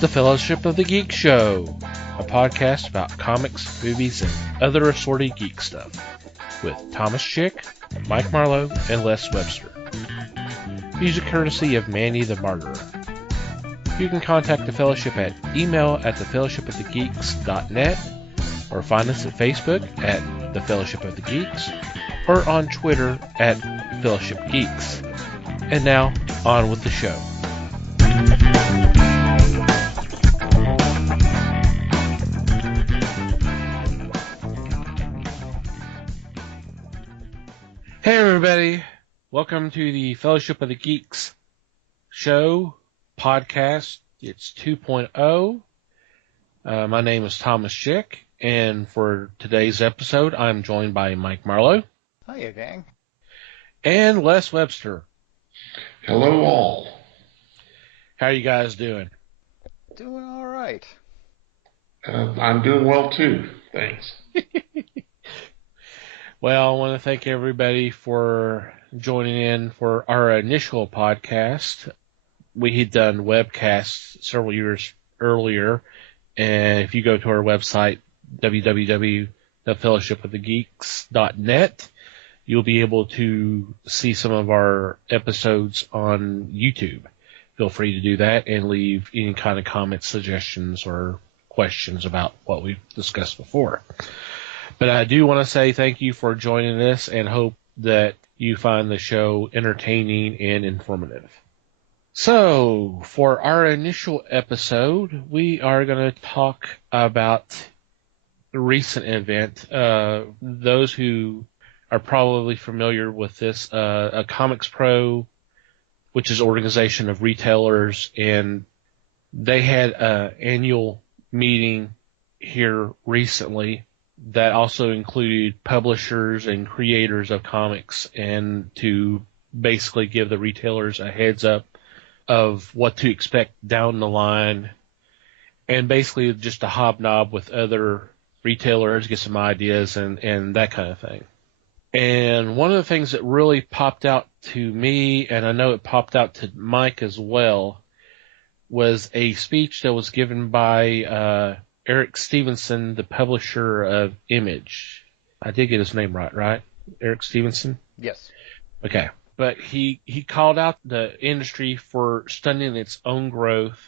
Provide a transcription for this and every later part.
the Fellowship of the Geek Show, a podcast about comics, movies, and other assorted geek stuff, with Thomas Chick, Mike Marlowe, and Les Webster. Music courtesy of Manny the Martyr. You can contact the Fellowship at email@thefellowshipofthegeeks.net, or find us at Facebook at The Fellowship of the Geeks, or on Twitter at Fellowship Geeks. And now, on with the show. Hey everybody, welcome to the Fellowship of the Geeks show, podcast. It's 2.0. My name is Thomas Chick, and for today's episode, I'm joined by Mike Marlowe. Hiya, gang. And Les Webster. Hello all. How are you guys doing? Doing all right. I'm doing well too, thanks. Well, I want to thank everybody for joining in for our initial podcast. We had done webcasts several years earlier, and if you go to our website, www.thefellowshipofthegeeks.net, you'll be able to see some of our episodes on YouTube. Feel free to do that and leave any kind of comments, suggestions, or questions about what we've discussed before. But I do want to say thank you for joining us and hope that you find the show entertaining and informative. So, for our initial episode, we are going to talk about a recent event. Those who are probably familiar with this, a Comics Pro, which is an organization of retailers, and they had an annual meeting here recently that also included publishers and creators of comics, and to basically give the retailers a heads up of what to expect down the line, and basically just to hobnob with other retailers, get some ideas and that kind of thing. And one of the things that really popped out to me, and I know it popped out to Mike as well, was a speech that was given by Eric Stevenson, the publisher of Image. I did get his name right? Eric Stevenson? Yes. Okay. But he called out the industry for stunting its own growth,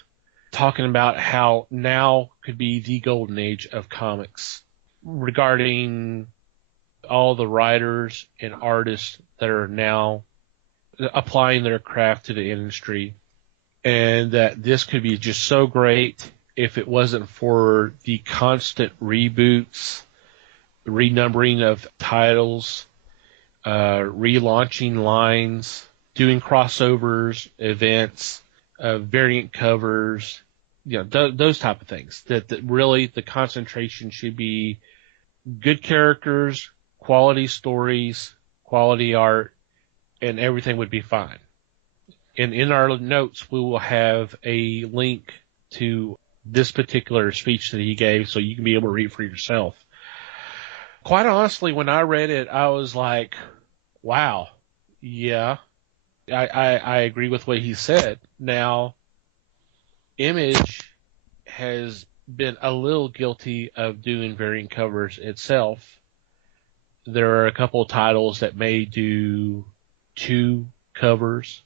talking about how now could be the golden age of comics, regarding all the writers and artists that are now applying their craft to the industry, and that this could be just so great if it wasn't for the constant reboots, renumbering of titles, relaunching lines, doing crossovers, events, variant covers, those type of things. That really the concentration should be good characters, quality stories, quality art, and everything would be fine. And in our notes, we will have a link to this particular speech that he gave, so you can be able to read for yourself. Quite honestly, when I read it, I was like, wow, yeah, I agree with what he said. Now, Image has been a little guilty of doing variant covers itself. There are a couple of titles that may do 2 covers.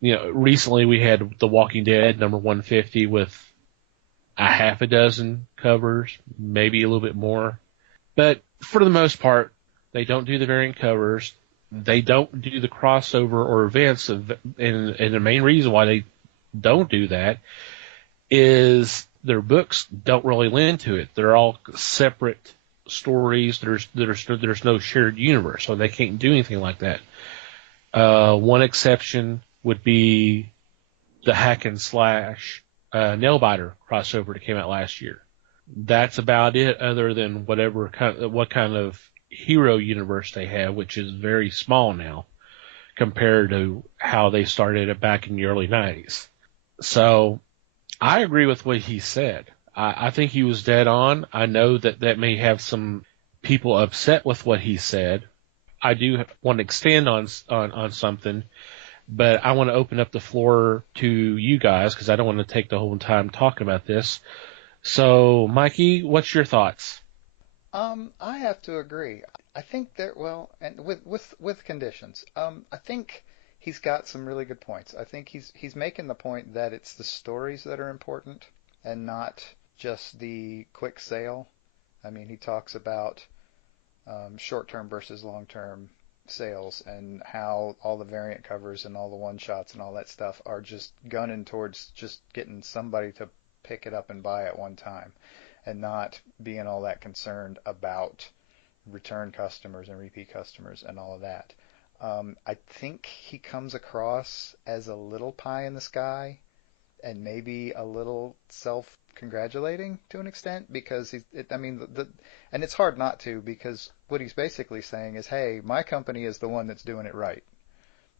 Recently we had The Walking Dead number 150 with a half a dozen covers, maybe a little bit more. But for the most part, they don't do the variant covers. They don't do the crossover or events. And the main reason why they don't do that is their books don't really lend to it. They're all separate stories. There's no shared universe, so they can't do anything like that. One exception would be the Hack and Slash Nailbiter crossover that came out last year. That's about it, other than what kind of hero universe they have, which is very small now compared to how they started it back in the early 90s. So I agree with what he said. I think he was dead on. I know that may have some people upset with what he said. I do want to extend on something But I want to open up the floor to you guys because I don't want to take the whole time talking about this. So, Mikey, what's your thoughts? I have to agree. I think there, well, and with conditions. I think he's got some really good points. I think he's making the point that it's the stories that are important and not just the quick sale. I mean, he talks about short-term versus long-term sales and how all the variant covers and all the one-shots and all that stuff are just gunning towards just getting somebody to pick it up and buy at one time and not being all that concerned about return customers and repeat customers and all of that. I think he comes across as a little pie in the sky and maybe a little self-congratulating to an extent because I mean, and it's hard not to because what he's basically saying is, hey, my company is the one that's doing it right.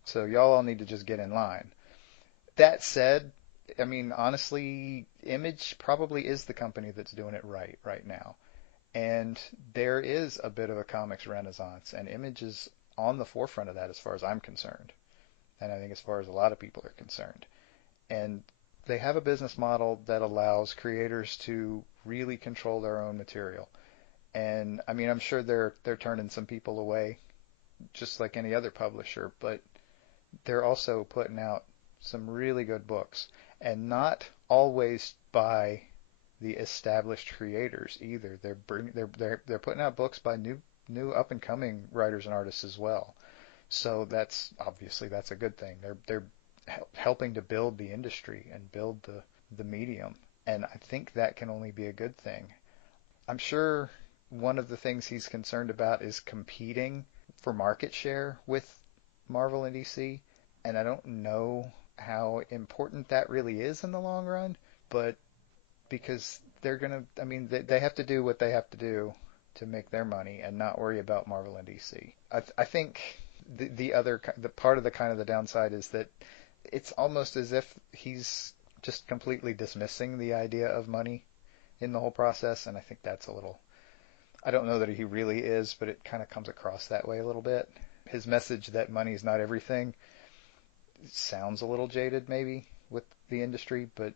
So y'all all need to just get in line. That said, I mean, honestly, Image probably is the company that's doing it right now. And there is a bit of a comics renaissance, and Image is on the forefront of that as far as I'm concerned. And I think as far as a lot of people are concerned. And they have a business model that allows creators to really control their own material. And I mean, I'm sure they're turning some people away, just like any other publisher, but they're also putting out some really good books, and not always by the established creators either. They're putting out books by new up and coming writers and artists as well. So that's obviously that's a good thing. They're helping to build the industry and build the medium, and I think that can only be a good thing. I'm sure one of the things he's concerned about is competing for market share with Marvel and DC, and I don't know how important that really is in the long run, but because they're going to, I mean, they have to do what they have to do to make their money and not worry about Marvel and DC. I think the part of the kind of the downside is that it's almost as if he's just completely dismissing the idea of money in the whole process, and I think that's a little, I don't know that he really is, but it kind of comes across that way a little bit. His message that money is not everything sounds a little jaded maybe with the industry, but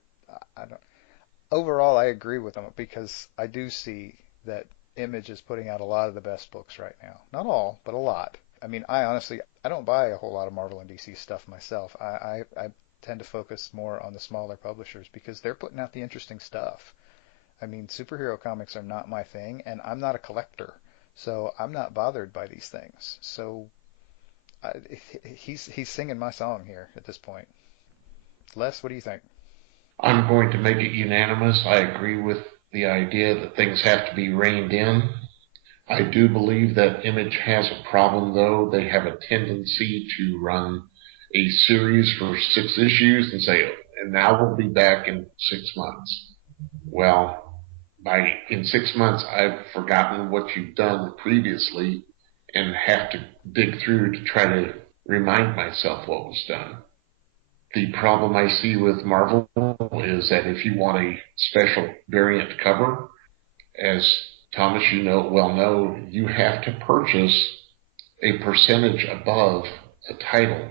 I don't. Overall, I agree with him because I do see that Image is putting out a lot of the best books right now. Not all, but a lot. I mean, I honestly, I don't buy a whole lot of Marvel and DC stuff myself. I tend to focus more on the smaller publishers because they're putting out the interesting stuff. I mean, superhero comics are not my thing, and I'm not a collector, so I'm not bothered by these things. So I, he's singing my song here at this point. Les, what do you think? I'm going to make it unanimous. I agree with the idea that things have to be reined in. I do believe that Image has a problem, though. They have a tendency to run a series for 6 issues and say, and now we'll be back in 6 months. Well, in 6 months, I've forgotten what you've done previously and have to dig through to try to remind myself what was done. The problem I see with Marvel is that if you want a special variant cover, as Thomas, you know, you have to purchase a percentage above a title.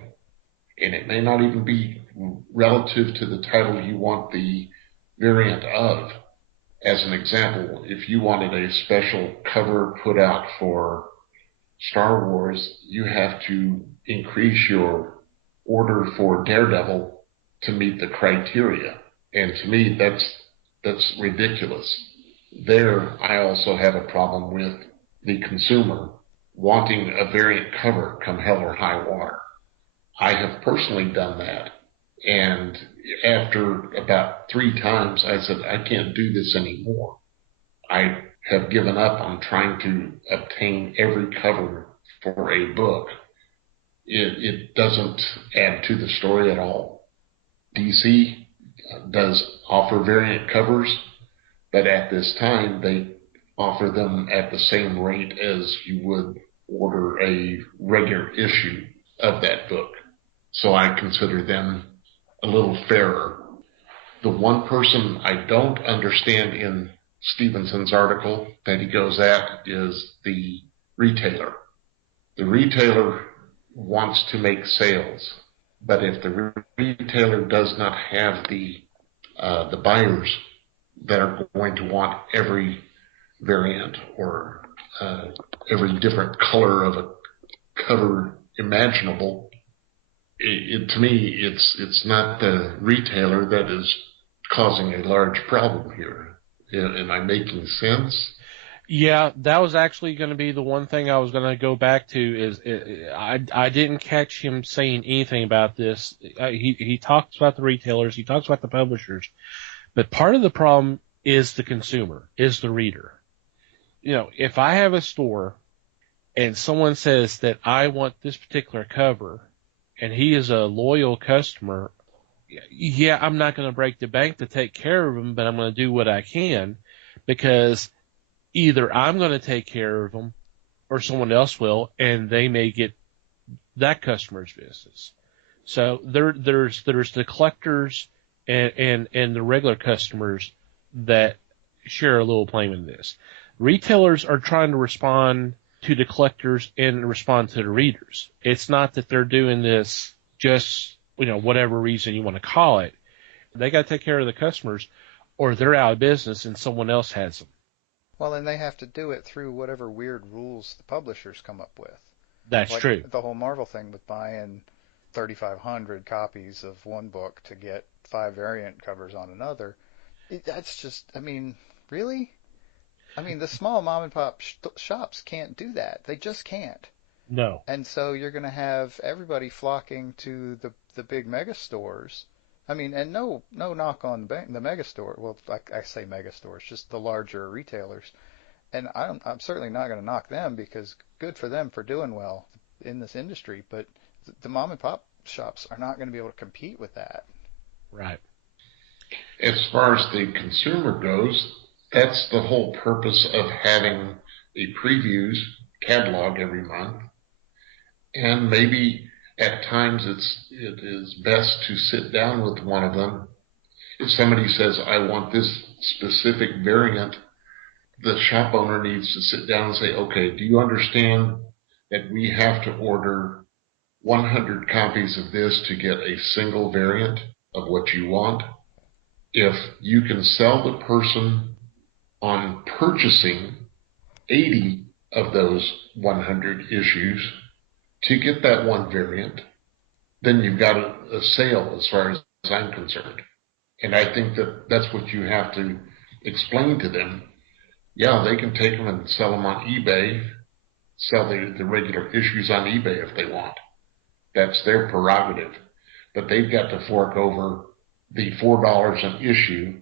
And it may not even be relative to the title you want the variant of. As an example, if you wanted a special cover put out for Star Wars, you have to increase your order for Daredevil to meet the criteria. And to me, that's ridiculous. There, I also have a problem with the consumer wanting a variant cover come hell or high water. I have personally done that. And after about 3 times, I said, I can't do this anymore. I have given up on trying to obtain every cover for a book. It doesn't add to the story at all. DC does offer variant covers, but at this time they offer them at the same rate as you would order a regular issue of that book. So I consider them a little fairer. The one person I don't understand in Stevenson's article that he goes at is the retailer. The retailer wants to make sales. But if the retailer does not have the buyers that are going to want every variant or every different color of a cover imaginable, to me, it's not the retailer that is causing a large problem here. Am I making sense? Yeah, that was actually going to be the one thing I was going to go back to is I didn't catch him saying anything about this. He talks about the retailers, he talks about the publishers, but part of the problem is the consumer, is the reader. You know, if I have a store and someone says that I want this particular cover and he is a loyal customer, yeah, I'm not going to break the bank to take care of him, but I'm going to do what I can because either I'm going to take care of them or someone else will, and they may get that customer's business. So there's the collectors and the regular customers that share a little blame in this. Retailers are trying to respond to the collectors and respond to the readers. It's not that they're doing this just, whatever reason you want to call it. They got to take care of the customers or they're out of business and someone else has them. Well, and they have to do it through whatever weird rules the publishers come up with. That's Like true. the whole Marvel thing with buying 3,500 copies of one book to get 5 variant covers on another. That's just, I mean, really? I mean, the small mom and pop shops can't do that. They just can't. No. And so you're going to have everybody flocking to the big mega stores. I mean, and no knock on the mega store. Well, I say mega stores, just the larger retailers. And I'm certainly not going to knock them because good for them for doing well in this industry. But the mom and pop shops are not going to be able to compete with that. Right. As far as the consumer goes, that's the whole purpose of having a previews catalog every month. And maybe at times it is best to sit down with one of them. If somebody says, I want this specific variant, the shop owner needs to sit down and say, okay, do you understand that we have to order 100 copies of this to get a single variant of what you want? If you can sell the person on purchasing 80 of those 100 issues to get that one variant, then you've got a sale as far as I'm concerned. And I think that that's what you have to explain to them. Yeah, they can take them and sell them on eBay, sell the regular issues on eBay if they want. That's their prerogative. But they've got to fork over the $4 an issue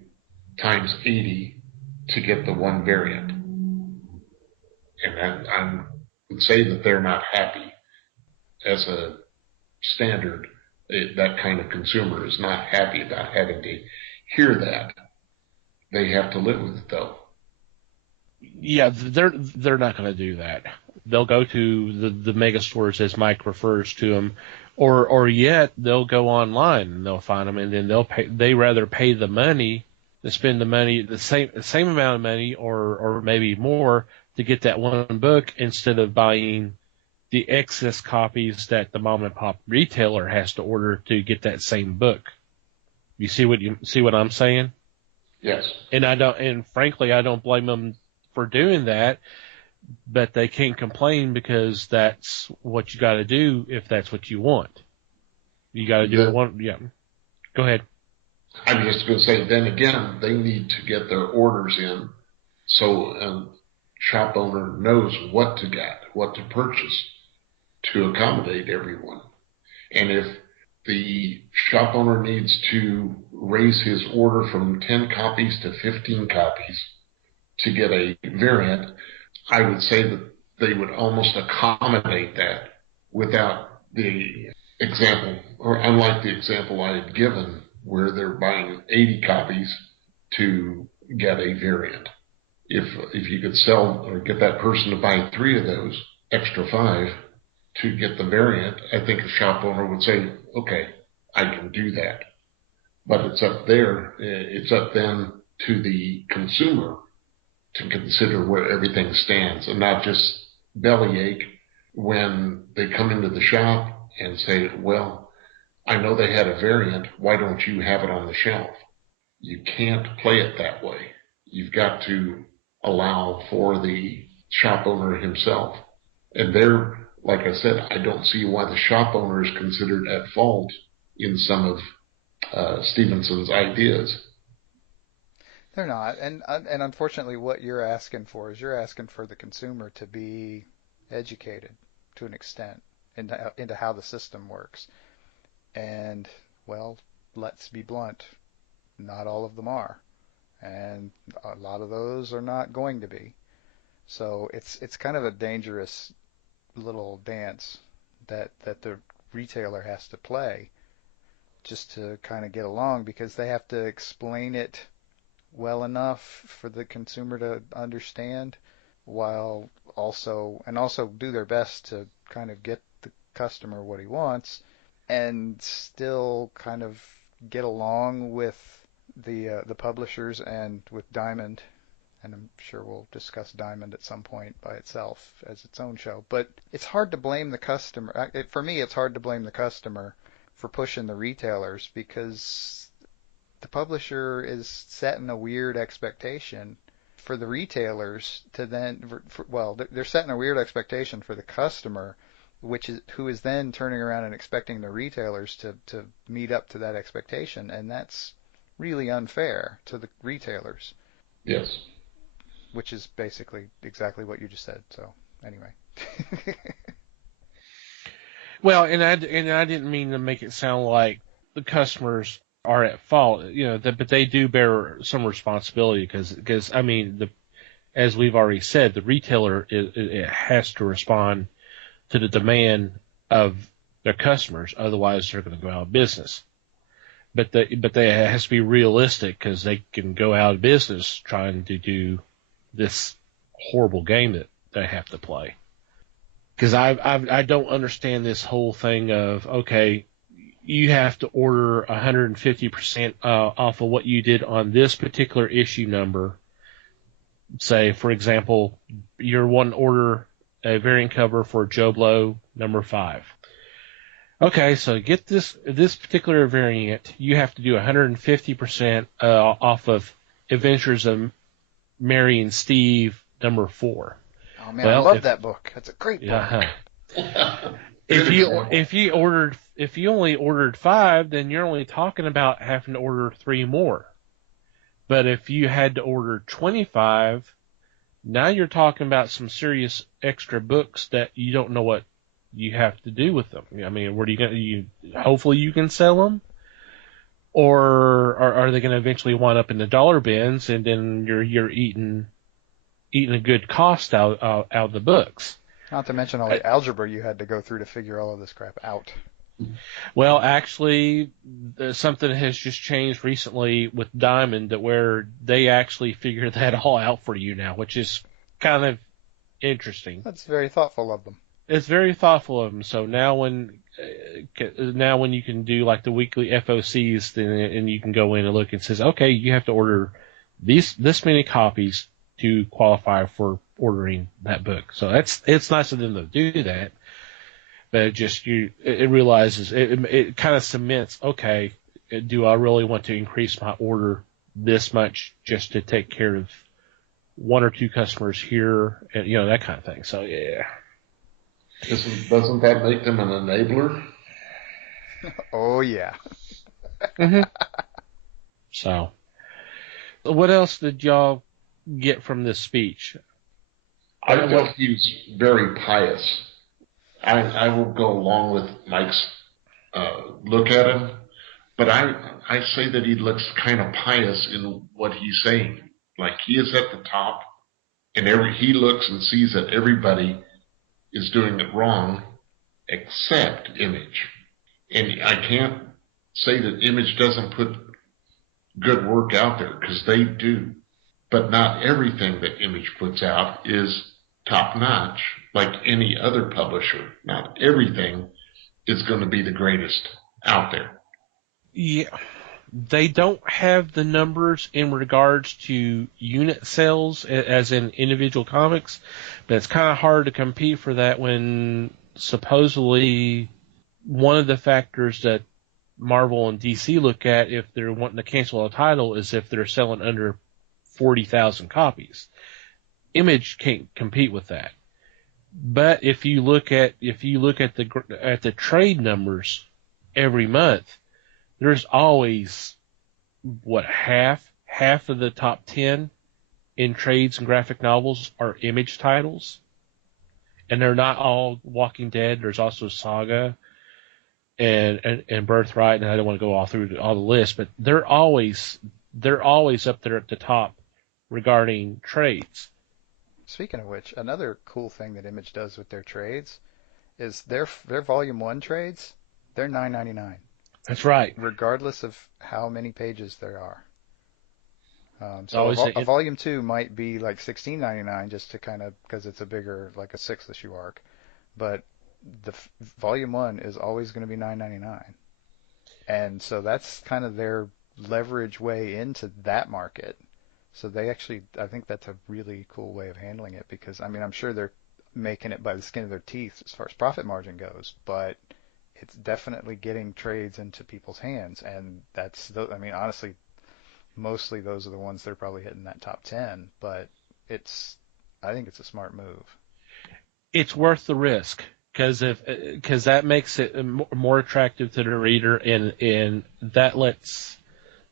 times 80 to get the one variant. And I would say that they're not happy as a standard. That kind of consumer is not happy about having to hear that. They have to live with it, though. Yeah, they're not going to do that. They'll go to the mega stores as Mike refers to them, or yet they'll go online and they'll find them, and then they rather pay the money than spend the money, the same amount of money or maybe more to get that one book instead of buying the excess copies that the mom and pop retailer has to order to get that same book. You see what I'm saying? Yes. And frankly, I don't blame them for doing that, but they can't complain because that's what you got to do if that's what you want. You got to do it. Yeah. Go ahead. I'm just going to say, then again, they need to get their orders in so a shop owner knows what to get, what to purchase to accommodate everyone. And if the shop owner needs to raise his order from 10 copies to 15 copies to get a variant, I would say that they would almost accommodate that without the example, or unlike the example I had given, where they're buying 80 copies to get a variant. If you could sell or get that person to buy 3 of those extra 5 to get the variant, I think a shop owner would say, okay, I can do that. But it's up then to the consumer to consider where everything stands and not just bellyache when they come into the shop and say, well, I know they had a variant. Why don't you have it on the shelf? You can't play it that way. You've got to allow for the shop owner himself. And there, like I said, I don't see why the shop owner is considered at fault in some of Stevenson's ideas. They're not, and unfortunately, what you're asking for is you're asking for the consumer to be educated to an extent into how the system works. And well, let's be blunt, not all of them are, and a lot of those are not going to be. So it's kind of a dangerous little dance that the retailer has to play just to kind of get along because they have to explain it well enough for the consumer to understand while also do their best to kind of get the customer what he wants and still kind of get along with the publishers and with Diamond. And I'm sure we'll discuss Diamond at some point by itself as its own show. But it's hard to blame the customer. For me, it's hard to blame the customer for pushing the retailers because the publisher is setting a weird expectation for the retailers to then, well, they're setting a weird expectation for the customer, who is then turning around and expecting the retailers to meet up to that expectation, and that's really unfair to the retailers. Yes. Which is basically exactly what you just said. So anyway. Well, and I didn't mean to make it sound like the customers are at fault, but they do bear some responsibility because I mean, as we've already said, the retailer it has to respond to the demand of their customers, otherwise they're going to go out of business. But they has to be realistic because they can go out of business trying to do this horrible game that they have to play. Because I don't understand this whole thing of, okay, you have to order 150% off of what you did on this particular issue number. Say, for example, you're wanting to order a variant cover for Joe Blow number 5. Okay, so get this particular variant, you have to do 150% off of Adventures of Mary and Steve number 4. Oh man, I love that book. That's a great book. If you only ordered 5, then you're only talking about having to order 3 more. But if you had to order 25, now you're talking about some serious extra books that you don't know what you have to do with them. I mean, where hopefully you can sell them, or are they going to eventually wind up in the dollar bins, and then you're eating a good cost out of the books. Not to mention all the algebra you had to go through to figure all of this crap out. Well, actually, something has just changed recently with Diamond that where they actually figure that all out for you now, which is kind of interesting. That's very thoughtful of them. It's very thoughtful of them. So now when you can do like the weekly FOCs, then and you can go in and look and says, okay, you have to order this many copies to qualify for ordering that book. So it's nice of them to do that. But it realizes, it kind of cements, okay, do I really want to increase my order this much just to take care of 1 or 2 customers here, and, that kind of thing. So, yeah. Doesn't that make them an enabler? Oh, yeah. Mm-hmm. So, what else did y'all get from this speech? I felt he was very pious. I will go along with Mike's look at him, but I say that he looks kind of pious in what he's saying. Like he is at the top, and he looks and sees that everybody is doing it wrong except Image. And I can't say that Image doesn't put good work out there, because they do. But not everything that Image puts out is top notch, like any other publisher. Not everything is going to be the greatest out there. Yeah. They don't have the numbers in regards to unit sales as in individual comics, but it's kind of hard to compete for that when supposedly one of the factors that Marvel and DC look at if they're wanting to cancel a title is if they're selling under 40,000 copies. Image can't compete with that. But if you look at the trade numbers every month, there's always what half of the top 10 in trades and graphic novels are Image titles, and they're not all Walking Dead. There's also Saga and Birthright, and I don't want to go all through all the list, but they're always up there at the top regarding trades. Speaking of which, another cool thing that Image does with their trades is their Volume 1 trades, they're 9.99, That's right. regardless of how many pages there are. So Always a Volume 2 might be like 16.99 just to kind of because it's a bigger, like a 6 issue arc, but the Volume 1 is always going to be 9.99, and so that's kind of their leverage way into that market. So they actually, I think that's a really cool way of handling it because I mean I'm sure they're making it by the skin of their teeth as far as profit margin goes, but it's definitely getting trades into people's hands, and I mean honestly, mostly those are the ones that are probably hitting that top 10, but it's I think it's a smart move. it's worth the risk because that makes it more attractive to the reader, and that lets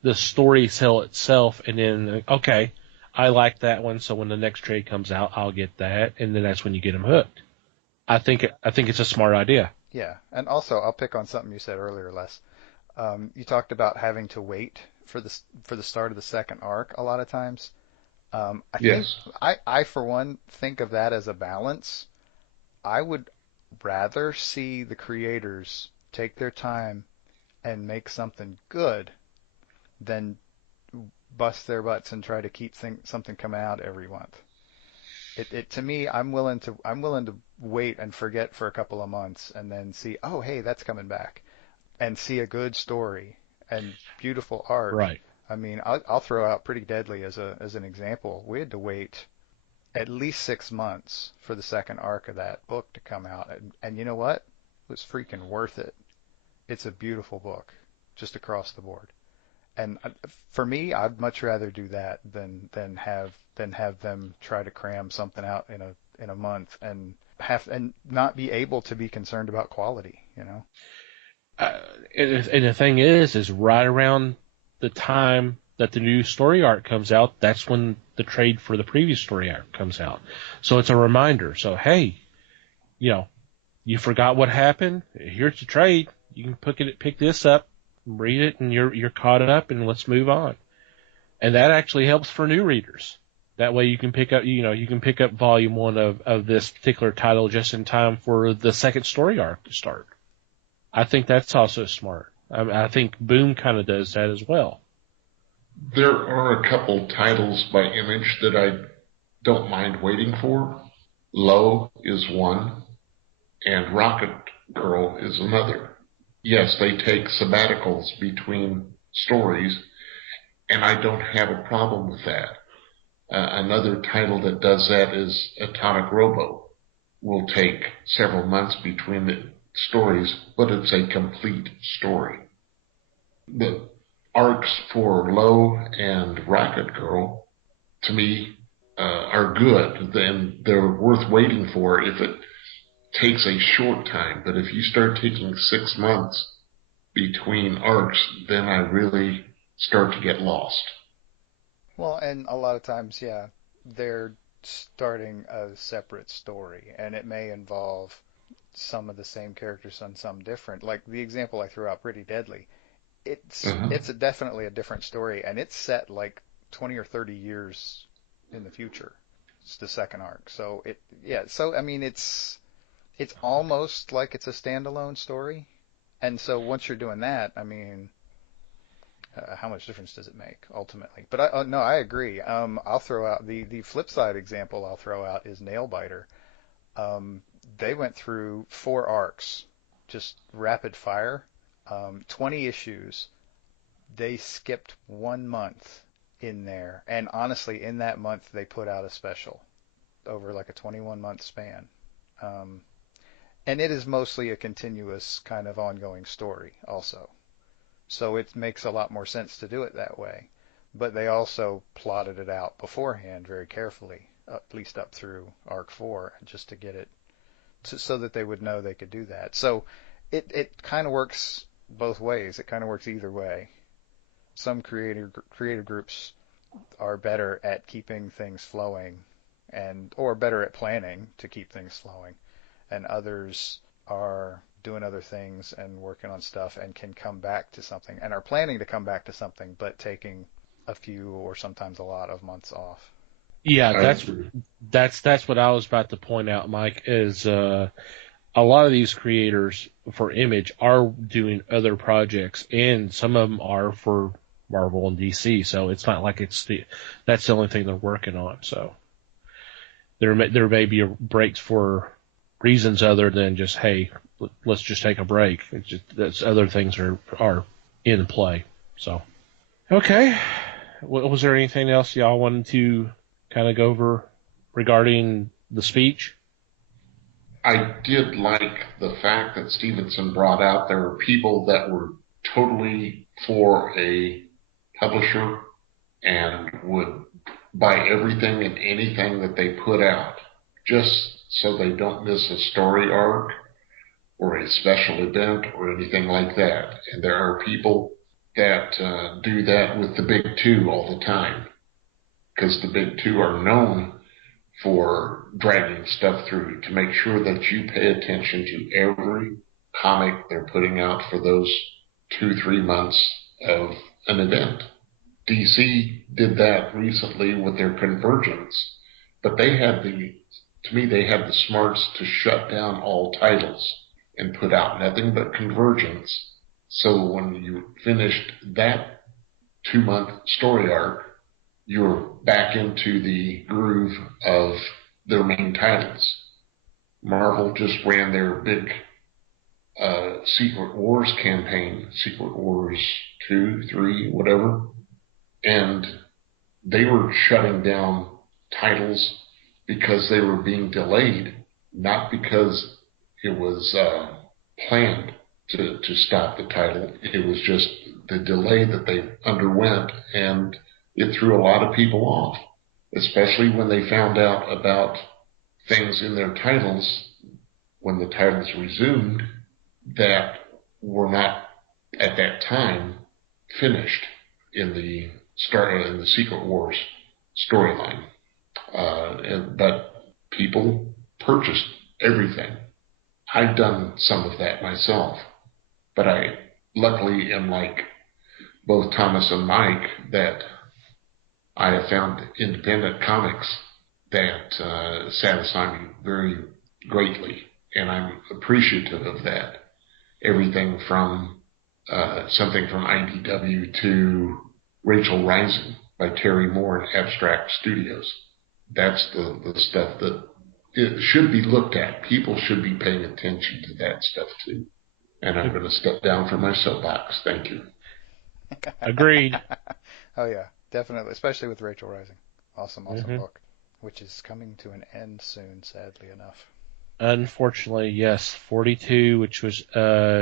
the story sell itself. And then okay, I like that one, so when the next trade comes out, I'll get that, and then that's when you get them hooked. I think it's a smart idea. Yeah, and also I'll pick on something you said earlier, Les. You talked about having to wait for the start of the second arc a lot of times. I think Yes. I for one think of that as a balance. I would rather see the creators take their time and make something good than bust their butts and try to keep something coming out every month. It to me, I'm willing to wait and forget for a couple of months and then see, oh hey, that's coming back, and see a good story and beautiful art. Right. I mean, I'll throw out Pretty Deadly as an example. We had to wait at least 6 months for the second arc of that book to come out, and you know what? It was freaking worth it. It's a beautiful book, just across the board. And for me, I'd much rather do that than have them try to cram something out in a month and not be able to be concerned about quality. You know? Uh, and the thing is right around the time that the new story arc comes out, that's when the trade for the previous story arc comes out. So it's a reminder. So hey, you know, you forgot what happened. Here's the trade. You can pick this up, read it, and you're caught up, and let's move on. And that actually helps for new readers. That way you can pick up volume one of this particular title just in time for the second story arc to start. I think that's also smart. I think Boom kind of does that as well. There are a couple titles by Image that I don't mind waiting for. Low is one, and Rocket Girl is another. Yes, they take sabbaticals between stories, and I don't have a problem with that. Another title that does that is Atomic Robo. Will take several months between the stories, but it's a complete story. The arcs for Low and Rocket Girl, to me, are good. Then they're worth waiting for if it takes a short time. But if you start taking 6 months between arcs, then I really start to get lost. Well, and a lot of times, yeah, they're starting a separate story, and it may involve some of the same characters and some different. Like the example I threw out, Pretty Deadly. Uh-huh. Definitely a different story, and it's set like 20 or 30 years in the future. It's the second arc. So yeah. So I mean, it's almost like it's a standalone story. And so once you're doing that, I mean, how much difference does it make ultimately? But no, I agree. I'll throw out the flip side example. I'll throw out is Nailbiter. Um, they went through 4 arcs, just rapid fire, 20 issues. They skipped 1 month in there, and honestly, in that month they put out a special over like a 21-month span. Um, and it is mostly a continuous kind of ongoing story also. So it makes a lot more sense to do it that way. But they also plotted it out beforehand very carefully, at least up through Arc 4, just to get it so that they would know they could do that. So it kind of works both ways. It kind of works either way. Some creative groups are better at keeping things flowing and or better at planning to keep things flowing, and others are doing other things and working on stuff and can come back to something and are planning to come back to something but taking a few or sometimes a lot of months off. Yeah, I agree. that's what I was about to point out, Mike, is a lot of these creators for Image are doing other projects, and some of them are for Marvel and DC. So it's not like that's the only thing they're working on. So there may be breaks for reasons other than just, hey, let's just take a break. It's just that's other things are in play. So okay, was there anything else y'all wanted to kind of go over regarding the speech? I did like the fact that Stevenson brought out there were people that were totally for a publisher and would buy everything and anything that they put out just so they don't miss a story arc or a special event or anything like that. And there are people that do that with the big two all the time because the big two are known for dragging stuff through to make sure that you pay attention to every comic they're putting out for those 2-3 months of an event. DC did that recently with their convergence, but to me, they had the smarts to shut down all titles and put out nothing but convergence. So when you finished that 2 month story arc, you're back into the groove of their main titles. Marvel just ran their big Secret Wars campaign, Secret Wars 2, 3, whatever, and they were shutting down titles because they were being delayed, not because it was planned to stop the title. It was just the delay that they underwent, and it threw a lot of people off, especially when they found out about things in their titles when the titles resumed that were not at that time finished in the Secret Wars storyline. But people purchased everything. I've done some of that myself, but I luckily am like both Thomas and Mike that I have found independent comics that satisfy me very greatly, and I'm appreciative of that. Everything from something from IDW to Rachel Rising by Terry Moore and Abstract Studios. That's the stuff that it should be looked at. People should be paying attention to that stuff too. And I'm going to step down from my soapbox. Thank you. Agreed. Oh yeah, definitely, especially with Rachel Rising. Awesome Mm-hmm. book, which is coming to an end soon, sadly enough. Unfortunately, yes. 42, which was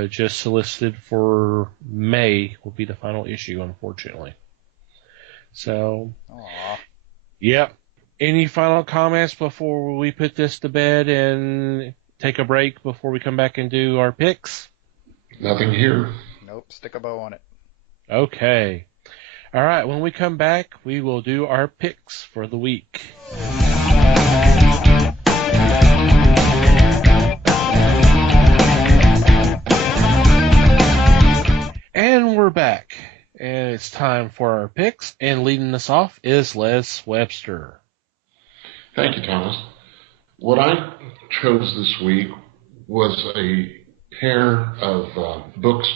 just solicited for May, will be the final issue, unfortunately. So, Aww. yep. Any final comments before we put this to bed and take a break before we come back and do our picks? Nothing here. Nope, stick a bow on it. Okay. All right, when we come back, we will do our picks for the week. And we're back. And it's time for our picks. And leading us off is Les Webster. Thank you, Thomas. What I chose this week was a pair of books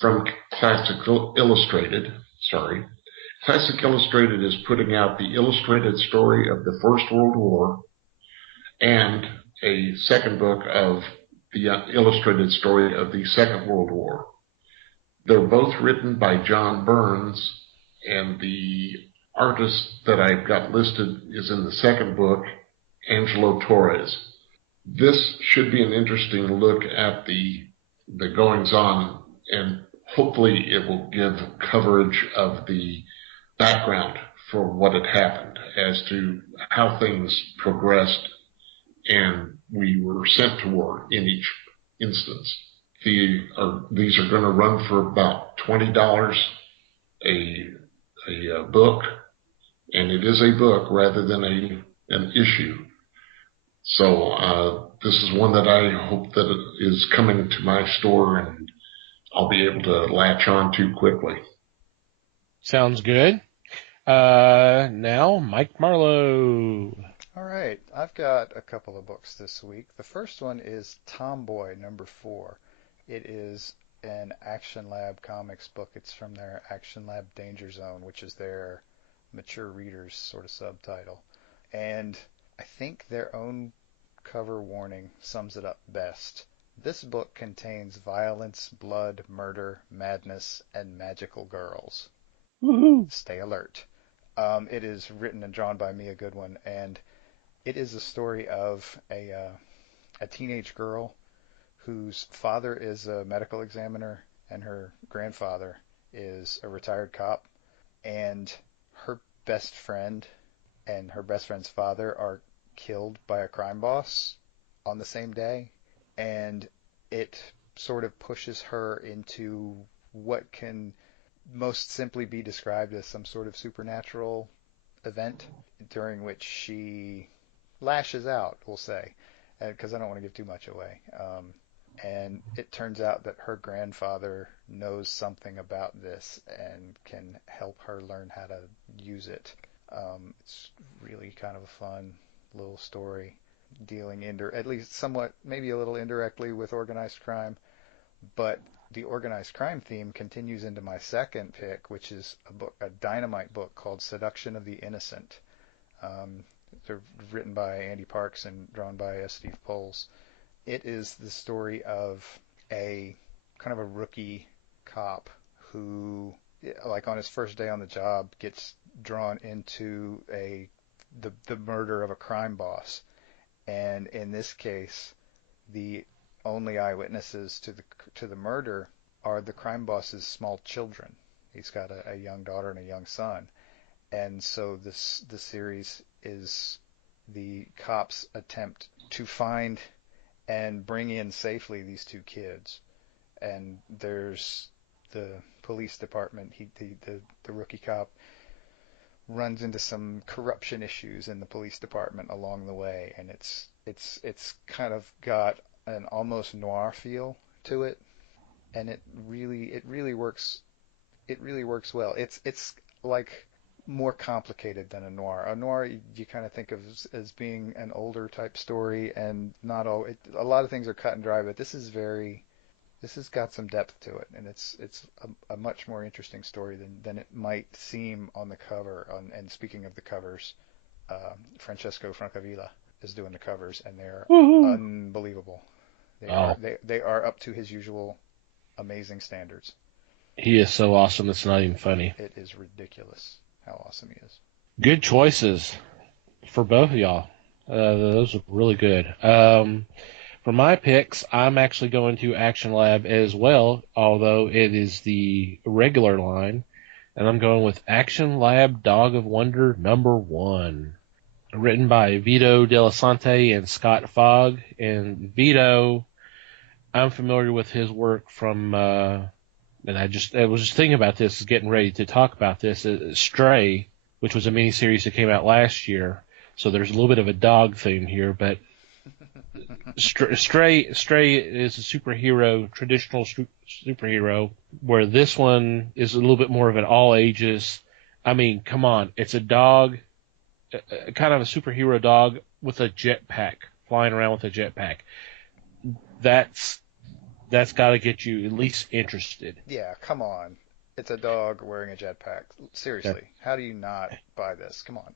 from Classic Illustrated. Sorry. Classic Illustrated is putting out the illustrated story of the First World War and a second book of the illustrated story of the Second World War. They're both written by John Burns, and the artist that I've got listed is in the second book, Angelo Torres. This should be an interesting look at the goings-on and hopefully it will give coverage of the background for what had happened as to how things progressed and we were sent to war in each instance. These are going to run for about $20 a book, and it is a book rather than an issue. So this is one that I hope that it is coming to my store and I'll be able to latch on to quickly. Sounds good. Now, Mike Marlowe. All right, I've got a couple of books this week. The first one is Tomboy #4. It is an Action Lab Comics book. It's from their Action Lab Danger Zone, which is their mature readers sort of subtitle. And I think their own cover warning sums it up best. This book contains violence, blood, murder, madness, and magical girls. Woohoo! Stay alert. It is written and drawn by Mia Goodwin, and it is a story of a teenage girl whose father is a medical examiner and her grandfather is a retired cop, and her best friend and her best friend's father are killed by a crime boss on the same day, and it sort of pushes her into what can most simply be described as some sort of supernatural event during which she lashes out, we'll say, because I don't want to give too much away. And it turns out that her grandfather knows something about this and can help her learn how to use it. It's really kind of a fun little story dealing at least somewhat, maybe a little indirectly with organized crime, but the organized crime theme continues into my second pick, which is a Dynamite book called Seduction of the Innocent. They're written by Andy Parks and drawn by Steve Poles. It is the story of a kind of a rookie cop who, like on his first day on the job, gets drawn into the murder of a crime boss. And in this case, the only eyewitnesses to the murder are the crime boss's small children. He's got a young daughter and a young son. And so the series is the cops' attempt to find and bring in safely these two kids. And there's the police department. The rookie cop runs into some corruption issues in the police department along the way, and it's kind of got an almost noir feel to it, and it really works. It really works well. It's like more complicated than a noir. A noir you kind of think of as being an older type story, and not all. A lot of things are cut and dry, but this has got some depth to it, and it's a much more interesting story than it might seem on the cover. And speaking of the covers, Francesco Francavilla is doing the covers, and they're Woohoo! unbelievable. Oh, They are up to his usual amazing standards. he is so awesome, it's not even funny. It is ridiculous how awesome he is. Good choices for both of y'all. Those are really good. For my picks, I'm actually going to Action Lab as well, although it is the regular line, and I'm going with Action Lab Dog of Wonder #1. Written by Vito Delasante and Scott Fogg. And Vito, I'm familiar with his work from, and I was just thinking about this, getting ready to talk about this, Stray, which was a miniseries that came out last year. So there's a little bit of a dog theme here, but Stray is a traditional superhero, where this one is a little bit more of an all ages. I mean, come on, it's a dog, kind of a superhero dog with a jetpack, flying around with a jetpack. That's got to get you at least interested. Yeah, come on. It's a dog wearing a jetpack. Seriously, how do you not buy this? Come on.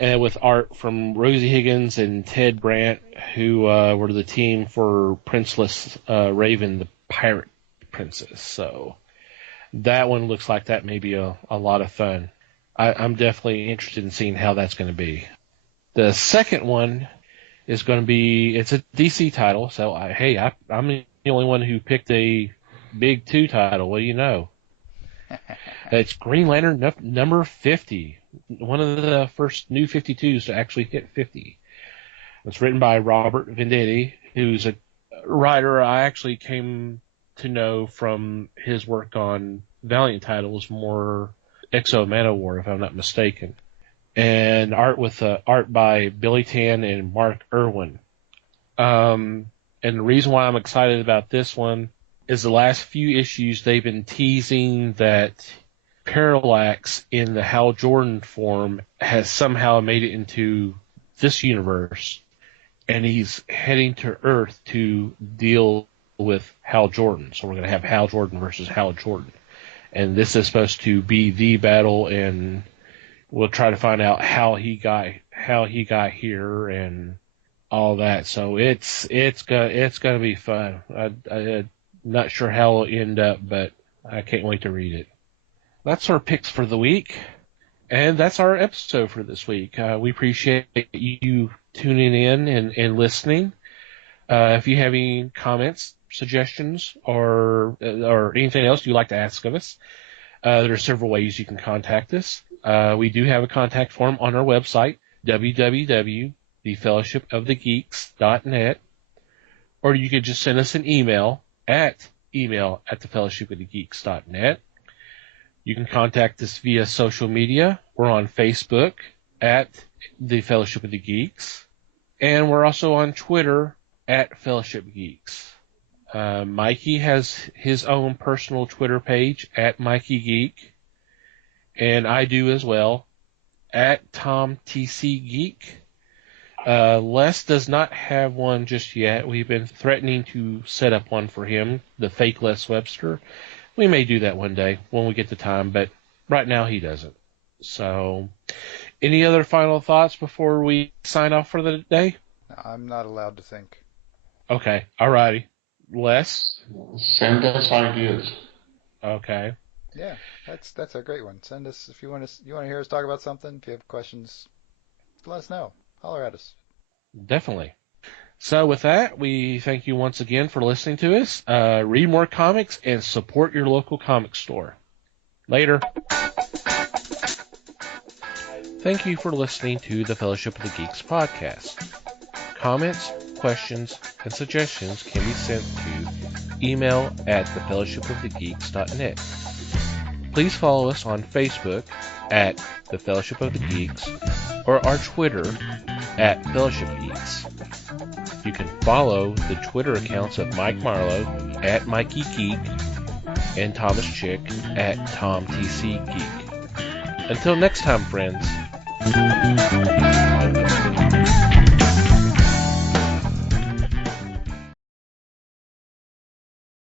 And with art from Rosie Higgins and Ted Brandt, who were the team for Princeless Raven, the Pirate Princess. So that one looks like that may be a lot of fun. I'm definitely interested in seeing how that's going to be. The second one is going to be, it's a DC title, so I'm the only one who picked a Big 2 title. What do you know? It's Green Lantern number 50. One of the first new 52s to actually hit 50. It's written by Robert Venditti, who's a writer I actually came to know from his work on Valiant titles, more Exo Manowar, if I'm not mistaken. And art by Billy Tan and Mark Irwin. And the reason why I'm excited about this one is the last few issues they've been teasing that Parallax in the Hal Jordan form has somehow made it into this universe, and he's heading to Earth to deal with Hal Jordan. So we're going to have Hal Jordan versus Hal Jordan. And this is supposed to be the battle, and we'll try to find out how he got here and all that. So it's gonna be fun. I'm not sure how it'll end up, but I can't wait to read it. That's our picks for the week, and that's our episode for this week. We appreciate you tuning in and listening. If you have any comments, suggestions, or anything else you'd like to ask of us, there are several ways you can contact us. We do have a contact form on our website, www.thefellowshipofthegeeks.net, or you could just send us an email at thefellowshipofthegeeks.net. You can contact us via social media. We're on Facebook at The Fellowship of the Geeks, and we're also on Twitter at Fellowship Geeks. Mikey has his own personal Twitter page at Mikey Geek, and I do as well at TomTCGeek. Les does not have one just yet. We've been threatening to set up one for him, the fake Les Webster. We may do that one day when we get the time, but right now he doesn't. So, any other final thoughts before we sign off for the day? I'm not allowed to think. Okay, alrighty. Les? Send us ideas. Okay. Yeah, that's a great one. Send us if you want to hear us talk about something. If you have questions, let us know. Holler at us. Definitely. So with that, we thank you once again for listening to us. Read more comics and support your local comic store. Later. Thank you for listening to the Fellowship of the Geeks podcast. Comments, questions, and suggestions can be sent to email at thefellowshipofthegeeks.net. Please follow us on Facebook at The Fellowship of the Geeks or our Twitter at Fellowship Geeks. You can follow the Twitter accounts of Mike Marlowe at Mikey Geek and Thomas Chick at TomTCGeek. Until next time, friends.